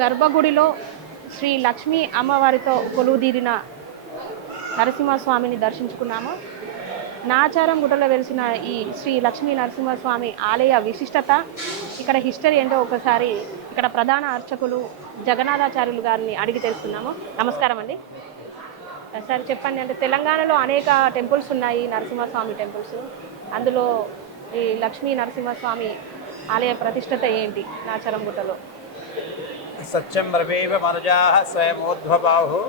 గర్భగుడిలో శ్రీ లక్ష్మీ అమ్మవారితో కొలువుదీరిన నరసింహస్వామిని దర్శించుకున్నాము. నాచారం గుట్టలో వెలిసిన ఈ శ్రీ లక్ష్మీ నరసింహస్వామి ఆలయ విశిష్టత, ఇక్కడ హిస్టరీ ఏంటో ఒకసారి ఇక్కడ ప్రధాన అర్చకులు జగన్నాథాచార్యులు గారిని అడిగి తెలుసుకున్నాము. నమస్కారం అండి. సార్ చెప్పండి, అంటే తెలంగాణలో అనేక టెంపుల్స్ ఉన్నాయి, నరసింహస్వామి టెంపుల్స్. అందులో ఈ లక్ష్మీ నరసింహస్వామి ఆలయ ప్రతిష్టత ఏంటి నాచారం గుట్టలో? సత్యం బ్రవీవ మనుజాః స్వయమోద్భబాహు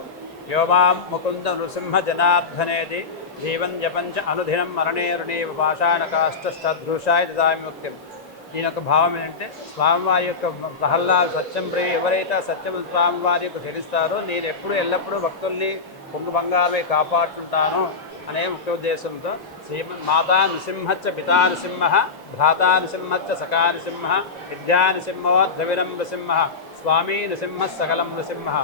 యోమాం ముకుంద నృసింహ జనార్దనేది జీవన్ జపంచ అనుదినం మరణేరుణీవ పాషాణకాష్టదృశాయ దదామి ముక్తిం. దీని యొక్క భావం ఏంటంటే, స్వామివారి యొక్క ప్రహ్లాద సత్యం బ్రవీ, ఎవరైతే సత్యం స్వామివారి యొక్క తెలుస్తారో నేను ఎప్పుడు ఎల్లప్పుడూ భక్తుల్ని పొంగు బంగారమై కాపాడుతుంటాను అనే ముఖ్య ఉద్దేశంతో మాతా నృసింహచ్చ పితా నృసింహ భ్రాతా నృసింహచ్చ సఖా నృసింహ విద్యా నృసింహో ద్రవిడం నృసింహ స్వామి నృసింహ సకలం నృసింహ.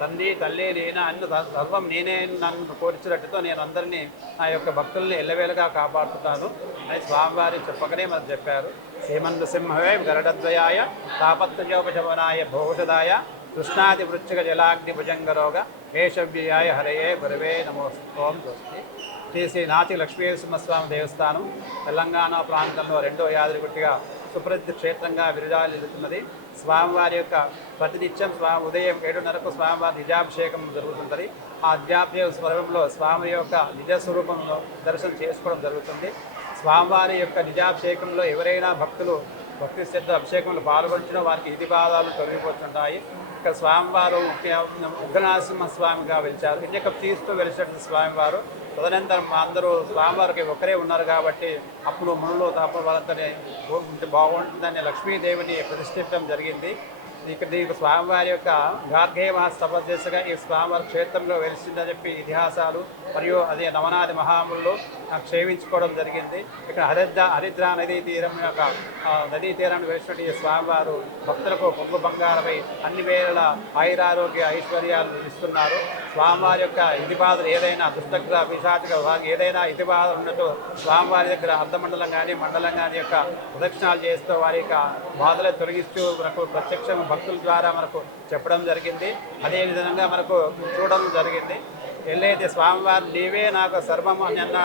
తండ్రి తల్లి నేను అన్ని సర్వం నేనే నన్ను కోర్చినట్టుతో నేను అందరినీ నా యొక్క భక్తుల్ని ఎల్లవేళగా కాపాడుతున్నాను అని స్వామివారి చెప్పకనే మనకు చెప్పారు. శ్రీమన్ నృసింహవే గరుడద్వయాయ తాపత్రయోపశమనాయ భోషదాయ కృష్ణాది వృచ్చిక జలాగ్ని భుజంగరోగ కేశవ్యాయ హరయే గురవే నమో ఓం స్వస్తి. శ్రీ నాచి లక్ష్మీనరసింహస్వామి దేవస్థానం తెలంగాణ ప్రాంతంలో రెండో యాదగిరిగుట్టగా సుప్రసిద్ధ క్షేత్రంగా విరాజిల్లుతున్నది. స్వామివారి యొక్క ప్రతినిత్యం ఉదయం 7:30కు స్వామివారి నిజాభిషేకం జరుగుతుంటుంది. ఆ నిజాభిషేక స్వరంలో స్వామి యొక్క నిజ స్వరూపంలో దర్శనం చేసుకోవడం జరుగుతుంది. స్వామివారి యొక్క నిజాభిషేకంలో ఎవరైనా భక్తులు భక్తి శ్రద్ధ అభిషేకంలో పాల్గొంచిన వారికి ఇది బాధాలు తొలగిపోతుంటాయి. ఇక్కడ స్వామివారు ఉగ్రనరసింహ స్వామిగా వెలిచారు. ఇక తీస్తూ వెలిచినటువంటి స్వామివారు తదనంతరం అందరూ స్వామివారికి ఒకరే ఉన్నారు కాబట్టి అప్పుడు మునులు తప్ప వాళ్ళంతనే బాగుంటుందని లక్ష్మీదేవిని ప్రతిష్ఠించడం జరిగింది. దీనికి స్వామివారి యొక్క గార్గేయ మహాస్తపదశగా ఈ స్వామివారి క్షేత్రంలో వెలిసిందని చెప్పి ఇతిహాసాలు మరియు అదే నవనాది మహాములు క్షేమించుకోవడం జరిగింది. ఇక్కడ హరిద్రా నదీ తీరం యొక్క నదీ తీరాన్ని వెలిసినట్టు ఈ స్వామివారు భక్తులకు పొంగు బంగారమై అన్ని వేళల ఆయురారోగ్య ఐశ్వర్యాలు ఇస్తున్నారు. స్వామివారి యొక్క ఇతిబాధలు ఏదైనా దుష్టగ్రహ పిశాచిక ఏదైనా ఇతిబాధలు ఉన్నట్టు స్వామివారి దగ్గర అర్ధమండలం కానీ మండలం కానీ యొక్క ప్రదక్షిణాలు చేస్తూ వారి యొక్క బాధలు తొలగిస్తూ మనకు ప్రత్యక్షం భక్తుల ద్వారా మనకు చెప్పడం జరిగింది. అదేవిధంగా మనకు చూడడం జరిగింది. ఎల్లైతే స్వామివారు నీవే నాకు సర్వము అని అన్న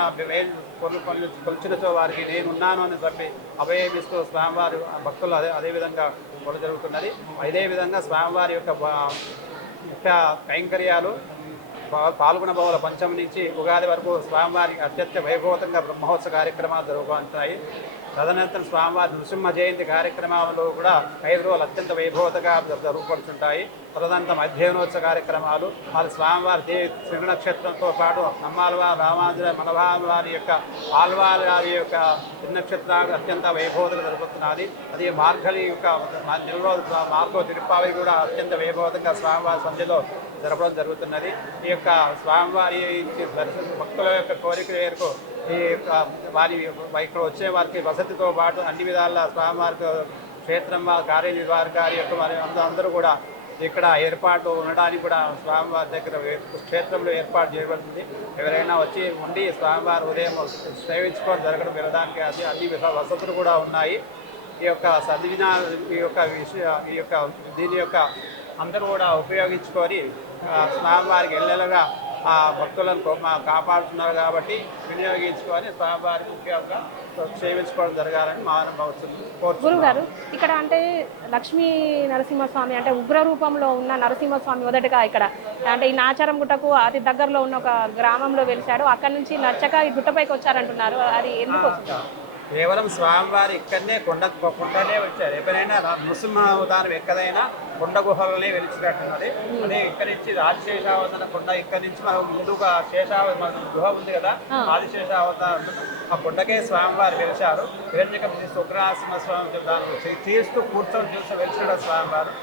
కొలిచినతో వారికి నేనున్నాను అని చెప్పి అభయమిస్తూ స్వామివారు భక్తులు అదేవిధంగా కొలు జరుగుతున్నది. అదేవిధంగా స్వామివారి యొక్క ముఖ్య కైంకర్యాలు పాల్గొన బహుళ పంచమి నుంచి ఉగాది వరకు స్వామివారికి అత్యంత వైభవంగా బ్రహ్మోత్సవ కార్యక్రమాలు జరుగుతుంటాయి. తదనంతరం స్వామివారి నృసింహ జయంతి కార్యక్రమాలు కూడా 5 రోజులు అత్యంత వైభవతగా జరుగుపడుతుంటాయి. తదనంతరం అధ్యయనోత్సవ కార్యక్రమాలు వాళ్ళ స్వామివారి శ్రీ నక్షత్రంతో పాటు నమ్మాల్వారి రామాంజన మనవారి యొక్క ఆల్వారి వారి యొక్క నక్షత్రాలు అత్యంత వైభవతగా జరుగుతున్నది. అది మార్గలి యొక్క మార్గో తిరుపావి కూడా అత్యంత వైభవతంగా స్వామివారి సన్నిధిలో జరపడం జరుగుతున్నది. ఈ యొక్క స్వామివారి భక్తుల యొక్క కోరిక మేరకు ఈ వారి ఇక్కడ వచ్చే వారికి వసతితో పాటు అన్ని విధాల స్వామివారి క్షేత్రం కార్యనిర్వాహకారి యొక్క వారి అందరూ కూడా ఇక్కడ ఏర్పాటు ఉండడానికి కూడా స్వామివారి దగ్గర క్షేత్రంలో ఏర్పాటు చేయబడుతుంది. ఎవరైనా వచ్చి ఉండి స్వామివారి ఉదయం సేవించుకొని జరగడం వెళ్ళడానికి అన్ని వసతులు కూడా ఉన్నాయి. ఈ యొక్క ఈ యొక్క దీని యొక్క అందరూ కూడా ఉపయోగించుకొని స్వామివారికి ఎల్లెలగా ఆ భక్తులను కాపాడుతున్నారు కాబట్టి వినియోగించుకొని స్వామివారికి ముఖ్యంగా సేవించుకోవడం జరగాలని మా గురుగారు. ఇక్కడ అంటే లక్ష్మీ నరసింహస్వామి అంటే ఉగ్ర రూపంలో ఉన్న నరసింహస్వామి మొదటగా ఇక్కడ అంటే ఈ నాచారం గుట్టకు అతి దగ్గరలో ఉన్న ఒక గ్రామంలో వెలిశాడు. అక్కడి నుంచి నచ్చక ఈ గుట్టపైకి వచ్చారంటున్నారు. అది ఎందుకు వస్తుంది? కేవలం స్వామివారి ఇక్కడనే కొండనే వచ్చారు. ఎప్పుడైనా నృసింహ అవతారం ఎక్కడైనా కొండ గుహలనే వెలిచినట్టున్నది. అదే ఇక్కడి నుంచి ఆదిశేషావతార కొండ ఇక్కడి నుంచి మనం ముందుగా గుహ ఉంది కదా, ఆదిశేషావతారం ఆ కొండకే స్వామివారు వెలిచారు. హిరణ్యకం ఉగ్రనరసింహ స్వామి దాన్ని తీస్తూ కూర్చొని చూస్తూ వెలిచిన స్వామివారు.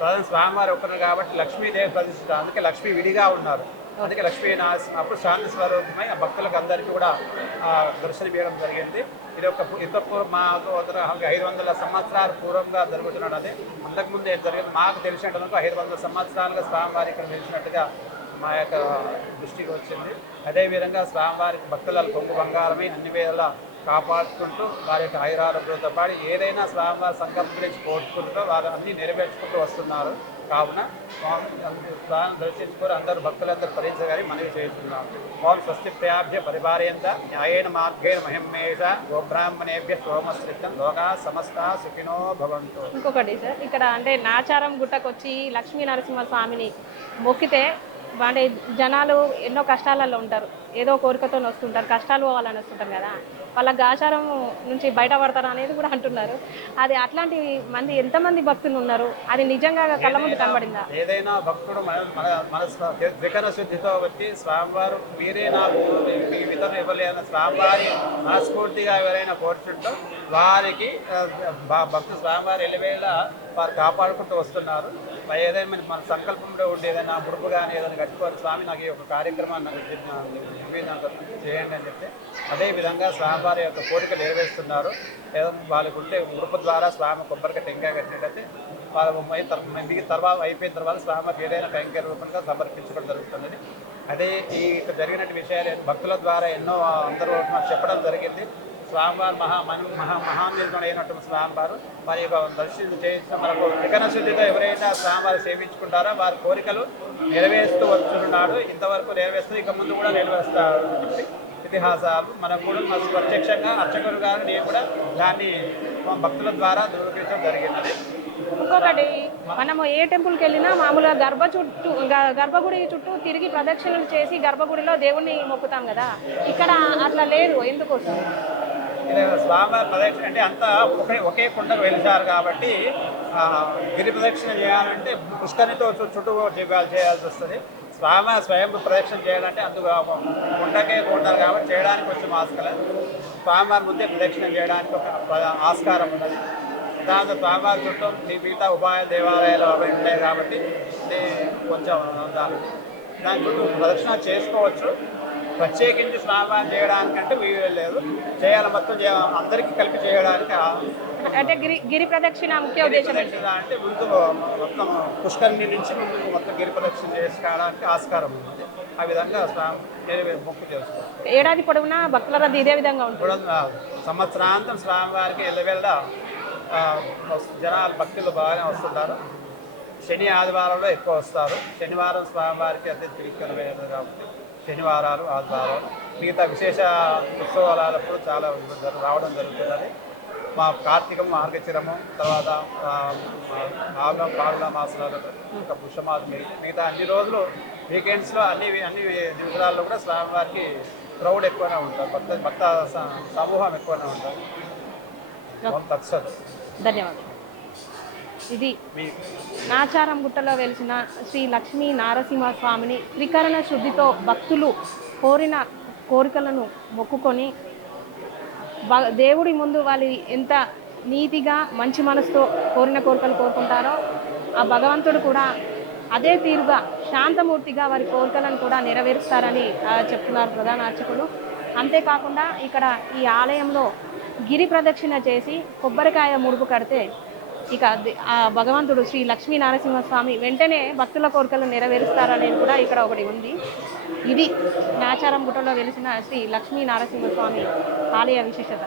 ప్రధాన స్వామివారు ఒక్కరు కాబట్టి లక్ష్మీదేవి ప్రతిష్ఠిత, అందుకే లక్ష్మీ విడిగా ఉన్నారు. అందుకే లక్ష్మీ నరసింహ అప్పుడు శాంతి స్వరూపమై ఆ భక్తులకు అందరికీ కూడా దర్శనమివ్వడం జరిగింది. ఇది ఒక మా 500 సంవత్సరాల పూర్వంగా జరుగుతున్నాడు. అదే అంతకుముందు ఏం జరిగింది మాకు తెలిసినట్టు 500 సంవత్సరాలుగా స్వామివారి ఇక్కడ తెలిసినట్టుగా మా యొక్క దృష్టికి వచ్చింది. అదేవిధంగా స్వామివారికి భక్తుల పొంగు బంగారమై అన్ని వేళ కాపాడుకుంటూ వారి యొక్క ఆయురారోగ్యంతో పాటు ఏదైనా స్వామివారి సంకల్పం గురించి కోరుకుంటూ వారు అన్నీ నెరవేర్చుకుంటూ వస్తున్నారు. కావున స్వామిని దర్శించుకొని అందరూ భక్తులందరూ తరించగానే మనవి చేస్తున్నాం. ఓం స్వస్తి ప్రయాభ్య పరిపాలయంత న్యాయేన మార్గేణ మహిమేష గోబ్రాహ్మణేభ్య సోమశ్రితం లోకా సమస్త సుఖినో భవంతు. ఇంకొకటి సార్, ఇక్కడ అంటే నాచారం గుట్టకు వచ్చి లక్ష్మీ నరసింహ స్వామిని మొక్కితే అంటే జనాలు ఎన్నో కష్టాలలో ఉంటారు, ఏదో కోరికతో వస్తుంటారు, కష్టాలు పోవాలని వస్తుంటారు కదా, వాళ్ళకి ఆచారం నుంచి బయటపడతారు అనేది కూడా అంటున్నారు. అది అట్లాంటి మంది ఎంతమంది భక్తులు ఉన్నారు, అది నిజంగా కళ్ళ ముందు కనబడిందా? ఏదైనా భక్తుడు మన త్రికరణ శుద్ధితో వచ్చి స్వామివారు మీరే నాకు ఇతరులు ఇవ్వలేని స్వామివారి మనస్ఫూర్తిగా ఎవరైనా కోరుతుంటో వారికి భక్తులు స్వామివారి ఎలివేళ వారు కాపాడుకుంటూ వస్తున్నారు. ఏదైనా మన సంకల్పంలో ఉండే ఏదైనా ముడుపు కానీ ఏదైనా కట్టుకోవాలి, స్వామి నాకు ఈ యొక్క కార్యక్రమాన్ని నాకు చేయండి అని చెప్తే అదేవిధంగా స్వామివారి యొక్క కోరిక నెరవేరుస్తున్నారు. ఏదైనా వాళ్ళకు ఉంటే ముడుపు ద్వారా స్వామి కొబ్బరిక టెంకాయ కట్టినట్టయితే వాళ్ళు మిగిలిన తర్వాత అయిపోయిన తర్వాత స్వామివారికి ఏదైనా టెంకాయ రూపంగా సమర్పించడం జరుగుతుంది. అదే ఈ జరిగినట్టు విషయాలు భక్తుల ద్వారా ఎన్నో అందరూ చెప్పడం జరిగింది. స్వామివారు మహానిర్గుణ అయినటువంటి స్వామివారు వారి యొక్క దర్శనం చేయించిన మనకు త్రికరణ శుద్ధితో ఎవరైనా స్వామివారు సేవించుకుంటారో వారి కోరికలు నెరవేరుస్తూ వస్తున్నాడు. ఇంతవరకు నెరవేరుస్తూ ఇక ముందు కూడా నెరవేరుస్తారు ఇతిహాసాలు మనకు కూడా ప్రత్యక్షంగా అర్చకులు గారు నేను కూడా దాన్ని భక్తుల ద్వారా ధృవీకరించడం జరిగినది. ఇంకొకటి, మనము ఏ టెంపుల్కి వెళ్ళినా మామూలుగా గర్భగుడి చుట్టూ తిరిగి ప్రదక్షిణలు చేసి గర్భగుడిలో దేవుణ్ణి మొక్కుతాం కదా, ఇక్కడ అట్లా లేదు. ఎందుకోసం? స్వామివారి ప్రదక్షిణ అంటే అంతా ఒకే కొండకు వెళ్తారు కాబట్టి గిరి ప్రదక్షిణ చేయాలంటే పుష్కరితో చుట్టూ చేయాల్సి వస్తుంది. స్వామివారి స్వయం ప్రదక్షిణ చేయాలంటే అందుకు కొండకే కొంటారు కాబట్టి చేయడానికి కొంచెం ఆస్కారం. స్వామివారి ముందే ప్రదక్షిణ చేయడానికి ఒక ఆస్కారం ఉన్నది. దాంతో స్వామివారి చుట్టూ మిగతా ఉపాయ దేవాలయాలు అవి ఉంటాయి కాబట్టి కొంచెం దాని చుట్టూ ప్రదక్షిణ చేసుకోవచ్చు. ప్రత్యేకించి స్నానం చేయడానికంటే వీలు లేదు, చేయాలి మొత్తం అందరికీ కలిపి చేయడానికి. అంటే గిరి ప్రదక్షిణ ముఖ్య ఉద్దేశం అంటే ముందు మొత్తం పుష్కరిణి నుంచి ముందు మొత్తం గిరి ప్రదక్షిణ చేసుకోవడానికి ఆస్కారం ఉంది. ఆ విధంగా మొక్కు చేసుకోవాలి. ఏడాది పొడవునా భక్తుల రద్దీ ఇదే విధంగా ఉంటుంది. సంవత్సరాంతం స్వామివారికి ఎల్లవెళ్ళ జనాలు భక్తులు బాగానే వస్తుంటారు. శని ఆదివారంలో ఎక్కువ వస్తారు. శనివారం స్వామివారికి అత్యంత ప్రీతికరమైనది కాబట్టి శనివారాలు ఆదివారాలు మిగతా విశేష ఉత్సవాలప్పుడు చాలా రావడం జరుగుతున్నది. మా కార్తీకం మార్గశిరము తర్వాత పాల్గొన మాసాలు ఇంకా పుష్యమాసం మిగతా అన్ని రోజులు వీకెండ్స్లో అన్ని దివసాల్లో కూడా స్వామివారికి క్రౌడ్ ఎక్కువనే ఉంటారు, భక్త సమూహం ఎక్కువనే ఉంటారు. ధన్యవాదాలు. ఇది నాచారం గుట్టలో వెలిసిన శ్రీ లక్ష్మీ నారసింహ స్వామిని త్రికరణ శుద్ధితో భక్తులు కోరిన కోరికలను మొక్కుకొని దేవుడి ముందు వాళ్ళు ఎంత నీతిగా మంచి మనసుతో కోరిన కోరికలు కోరుకుంటారో ఆ భగవంతుడు కూడా అదే తీరుగా శాంతమూర్తిగా వారి కోరికలను కూడా నెరవేరుస్తారని చెప్తున్నారు ప్రధాన అర్చకులు. అంతేకాకుండా ఇక్కడ ఈ ఆలయంలో గిరి ప్రదక్షిణ చేసి కొబ్బరికాయ ముడుపు కడితే ఇక ఆ భగవంతుడు శ్రీ లక్ష్మీ నరసింహస్వామి వెంటనే భక్తుల కోరికలు నెరవేరుస్తారనేది కూడా ఇక్కడ ఒకటి ఉంది. ఇది నాచారం గుట్టలో వెలిసిన శ్రీ లక్ష్మీ నరసింహస్వామి ఆలయ విశేషత.